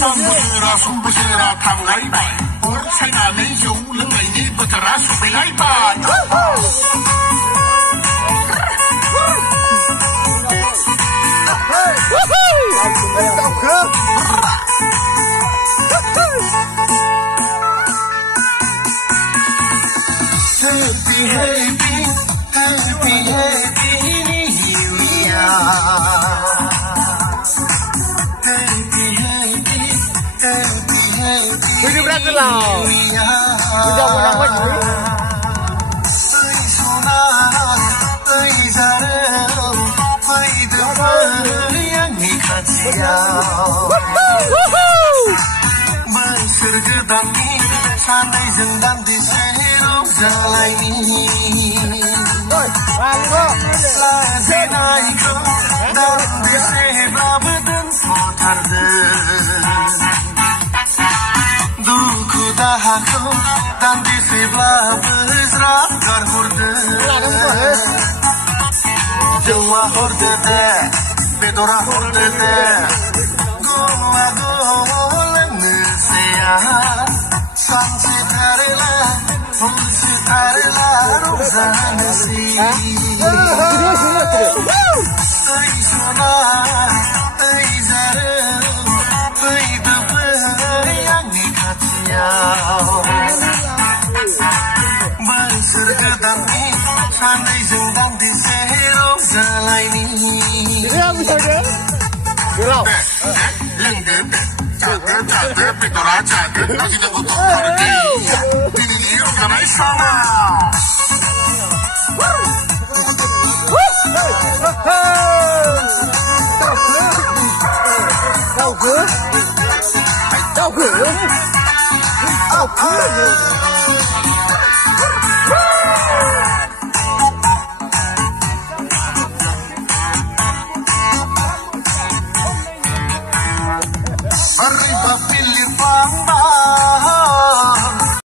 当不是了，送不是了，糖来拜，我菜那没有，人美你不得了，送回来吧。Video berapa lah? Video berapa ni? Duku dahaku dan disebelah berzerak garhurde Jawa horde de, bedora horde de Gola gola nesea Sansi tarela, hunsi tarela Rozanasi Aisona, aizare Bersergadani, sanai zengdan di zero zalaini. Dia apa saja? Gelau. Lengden, jaga, betora jaga, lagi tengok pergi. Ini ramai sama. Tahu ke? Tahu ke? Tahu ke?